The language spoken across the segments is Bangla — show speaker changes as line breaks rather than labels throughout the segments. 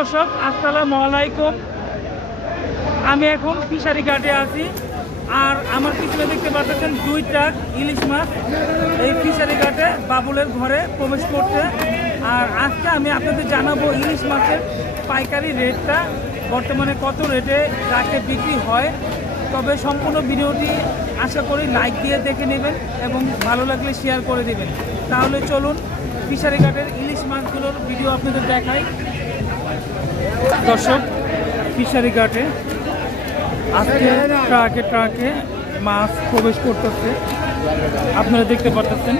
দর্শক, আসসালামু আলাইকুম। আমি এখন ফিশারি ঘাটে আছি। আর আমার পিছনে দেখতে পাচ্ছেন দুই ট্রাক, ইলিশ মাছ। এই ফিশারি ঘাটে বাবুলের ঘরে প্রবেশ করছে। আর আজকে আমি আপনাদের জানাব ইলিশ মাছের পাইকারি রেটটা, বর্তমানে কত রেটে ট্রাকে বিক্রি হয়। তবে সম্পূর্ণ ভিডিওটি আশা করি লাইক দিয়ে দেখে নেবেন এবং ভালো লাগলে শেয়ার করে দেবেন। তাহলে চলুন ফিশারি ঘাটের ইলিশ মাছগুলোর ভিডিও আপনাদের দেখাই। দর্শক ফিশারি ঘাটে আজকে ট্রাকে ট্রাকে মাছ প্রবেশ করতেছে। আপনারা দেখতে পাচ্ছেন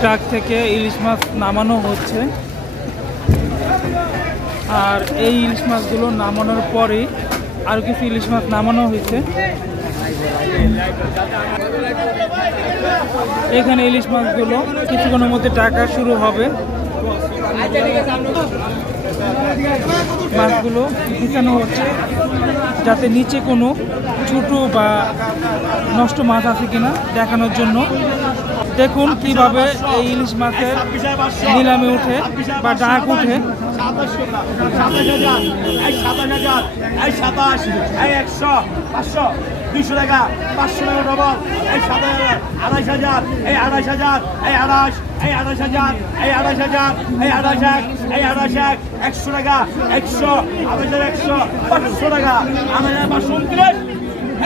ট্রাক থেকে ইলিশ মাছ নামানো হচ্ছে। আর এই ইলিশ মাছগুলো নামানোর পরে আরও কিছু ইলিশ মাছ নামানো হয়েছে। এখানে ইলিশ মাছগুলো কিছুক্ষণের মধ্যে টাকা শুরু হবে। মাছগুলো বিছানো হচ্ছে, যাতে নিচে কোনো ছোটো বা নষ্ট মাছ আছে কিনা দেখানোর জন্য। দেখুন কীভাবে এই ইলিশ মাছের নিলামে উঠে বা ডাক উঠে।
সাতাশ হাজার, এই সাতাশ হাজার, এই সাতাশ, এই একশো, পাঁচশো, দুইশো টাকা, পাঁচশো টাকা ডবল এই সাতাশ হাজার, আড়াইশ হাজার, এই আড়াইশ হাজার, এই আড়াইশ এই আড়াইশ হাজার, এই আড়াইশ হাজার, এই আড়াইশ এক, এই আড়াইশ এক, একশো টাকা, একশো, আড়াইশ একশো, পাঁচশো টাকা, আড়াইশ পাঁচশো উনত্রিশ।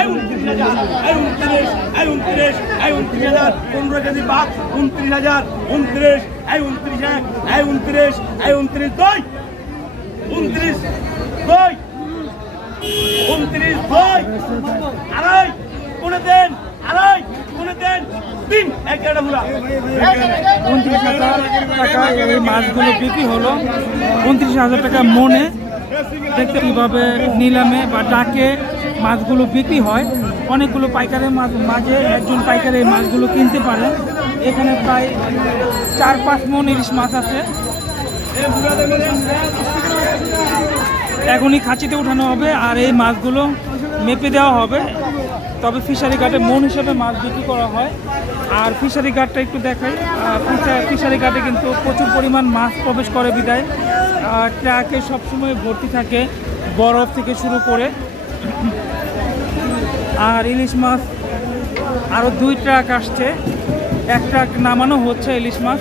এই উনত্রিশ হাজার, এই উনত্রিশ এই উনত্রিশ এই উনত্রিশ হাজার, পনেরো কেজি ভাত উনত্রিশ হাজার, উনত্রিশ, এই উনত্রিশ এক এই উনত্রিশ এই উনত্রিশ, দুই উনত্রিশ দুই উনত্রিশ, দুই, আড়াই কোনে দেন, আড়াই কোনে দেন, তিন এক একটা
উনত্রিশ হাজার টাকা মাছগুলো বিক্রি হলো। উনত্রিশ হাজার টাকা মনে, দেখতে কীভাবে নিলামে বা ডাকে মাছগুলো বিক্রি হয়। অনেকগুলো পাইকারের মাঝে একজন পাইকারি এই মাছগুলো কিনতে পারে এখানে প্রায় চার পাঁচ মন ইলিশ মাছ আছে। এখনই খাঁচিতে উঠানো হবে আর এই মাছগুলো মেপে দেওয়া হবে। তবে ফিশারি ঘাটে মন হিসেবে মাছ বিক্রি করা হয়। আর ফিশারি ঘাটটা একটু দেখাই। ফিশারি ঘাটে কিন্তু প্রচুর পরিমাণ মাছ প্রবেশ করে বিদায়। ট্রাকে সবসময় ভর্তি থাকে বরফ থেকে শুরু করে। আর ইলিশ মাছ আরও দুই ট্রাক আসছে। এক ট্রাক নামানো হচ্ছে ইলিশ মাছ।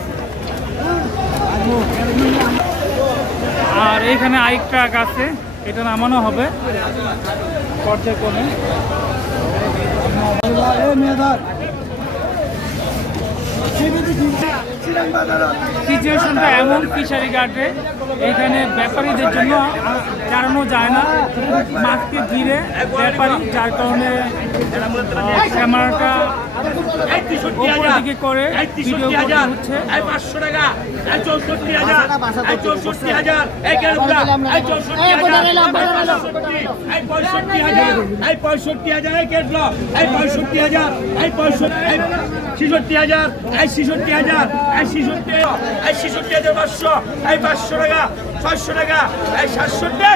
আর এখানে আরেক ট্রাক আছে এটা নামানো হবে পর্যায়ক্রমে। সিচুয়েশনটা এমন ফিশারি ঘাটে এখানে ব্যাপারীদের জন্য জানানো যায় না। মাছকে ঘিরে ব্যাপারী যার কারণে ক্যামেরাটা দিকে করে ভিডিও করতে হচ্ছে।
পাঁচশো টাকা এই চৌষট্টি হাজার এই চৌষট্টি হাজার পঁয়ষট্টি হাজার এই পঁয়ষট্টি হাজার এই কেটল এই পঁয়ষট্টি হাজার এই পঁয়ষট্টি এই ছেষট্টি হাজার এই ছেষট্টি হাজার এই ছেষট্টি এই হাজার পাঁচশো এই পাঁচশো টাকা ছয়শো টাকা এই সাতষট্টি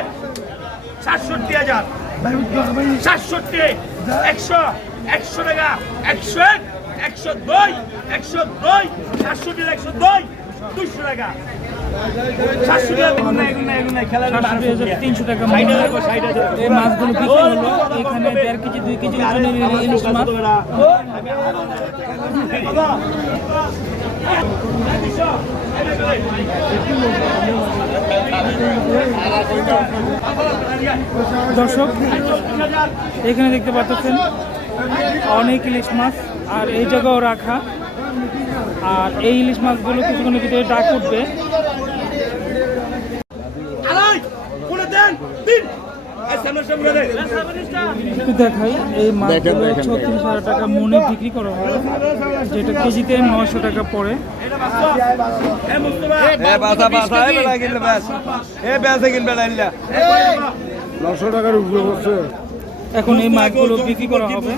সাতষট্টি হাজার সাতষট্টি একশো একশো টাকা একশো এক একশো দুই একশো দুই সাতষট্টি একশো দুই দুইশো টাকা।
তিনশো এখানে দর্শক, এখানে দেখতে পাচ্ছেন অনেক ইলিশ মাছ, আর এই জায়গাও রাখা। আর এই ইলিশ মাছগুলো কিছুক্ষণের ভিতরে ডাক উঠবে। দেখাই এই মাছগুলো ছত্রিশ হাজার টাকা মনে বিক্রি করা হয় যেটা কেজিতে নয়শো টাকা পড়ে।
এই মুস্তফা।
এ বাসা বাসা এ বেলা কিনলে ব্যাস এ ব্যাসে কিনবে না ইল্লা
নশো টাকার উপরে
এখন এই মাছগুলো বিক্রি করা হবে।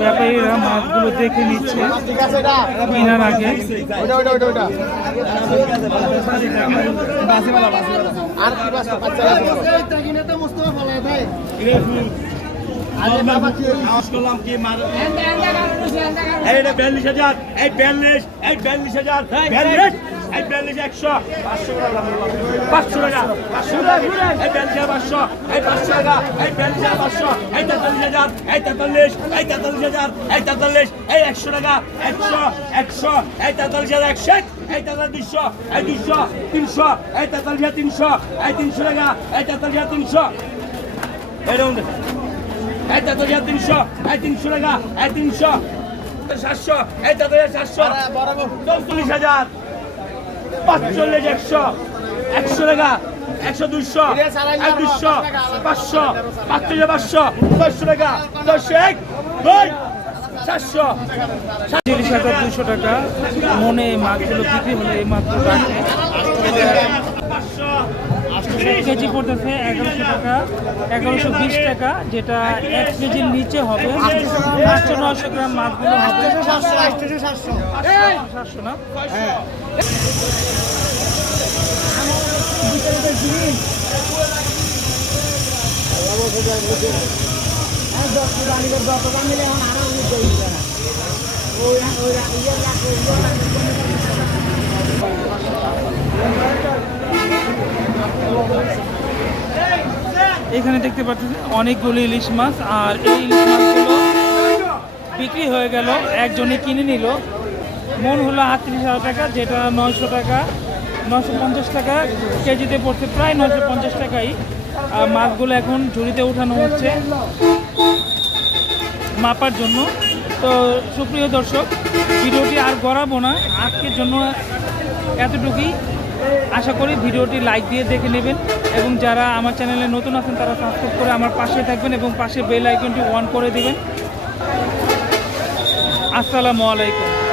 ব্যাপারীরা মাছগুলো দেখে নিচ্ছে কেনার আগে
বিয়াল্লিশ হাজার এই বিয়াল্লিশ এই বিয়াল্লিশ হাজার বিয়াল্লিশ বিয়াল্লিশ একশো। পাঁচশো টাকা পাঁচশো টাকা এই বিয়াল্লিশ পাঁচশো এই পাঁচশো টাকা। এই বিয়াল্লিশ পাঁচশো এই তেতাল্লিশ হাজার এই তেতাল্লিশ এই তেতাল্লিশ হাজার এই তেতাল্লিশ এই একশো টাকা। একশো একশো এই তেতাল্লিশ হাজার একশো এক, এই তেতাল্লিশ দুশো এই দুশো তিনশো এই তেতাল্লিশ তিনশো এই তিনশো টাকা এই তেতাল্লিশ তিনশো। এই রকম এই তেতাল্লিশ তিনশো এই তিনশো টাকা এই তিনশো সাতশো এই তেতাল্লিশ সাতশো। চৌচল্লিশ হাজার। পাঁচচল্লিশ, একশো। একশো টাকা, একশো দুইশো, এক দুইশো, পাঁচশো পাঁচশো পাঁচশো, ছয়শো টাকা, ছয়শো এক, দুই, চারশো।
চল্লিশ হাজার দুশো টাকা মনে মাছগুলো বিক্রি হলে এই
পাঁচশো
কেজি পড়তেছে এগারোশো টাকা এগারোশো বিশ টাকা যেটা এক কেজির নিচে হবে। আটশো নয়শো গ্রাম মাছগুলো হবে। সাতশো না? এখানে দেখতে পাচ্ছেন অনেকগুলি ইলিশ মাছ, আর এই ইলিশ মাছগুলো বিক্রি হয়ে গেল, একজনে কিনে নিল। মন হলো আটত্রিশ হাজার টাকা, যেটা নয়শো টাকা নশো পঞ্চাশ টাকা কেজিতে পড়ছে, প্রায় নশো পঞ্চাশ টাকাই। মাছগুলো এখন ঝুড়িতে উঠানো হচ্ছে মাপার জন্য। তো সুপ্রিয় দর্শক, ভিডিওটি আর গড়াবো না, আজকের জন্য এতটুকুই। আশা করি ভিডিওটি লাইক দিয়ে দেখে নেবেন এবং যারা আমার চ্যানেলে নতুন আছেন তারা সাবস্ক্রাইব করে আমার পাশে থাকবেন এবং পাশে বেল আইকনটি অন করে দেবেন। আসসালামু আলাইকুম।